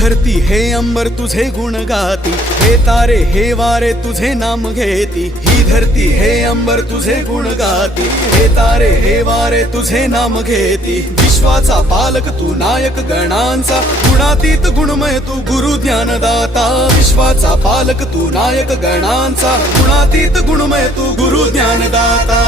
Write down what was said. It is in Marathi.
धरती हे अंबर तुझे गुण गाती, हे तारे हे वारे तुझे नाम घेती। ही धरती हे अंबर तुझे गुण गाती, हे तारे हे वारे तुझे नाम घेती। विश्वाचा पालक तू नायक गणांचा, गुणातीत गुणमय तू गुरु ज्ञानदाता। विश्वाचा पालक तू नायक गणांचा, गुणातीत गुणमय तू गुरु ज्ञानदाता।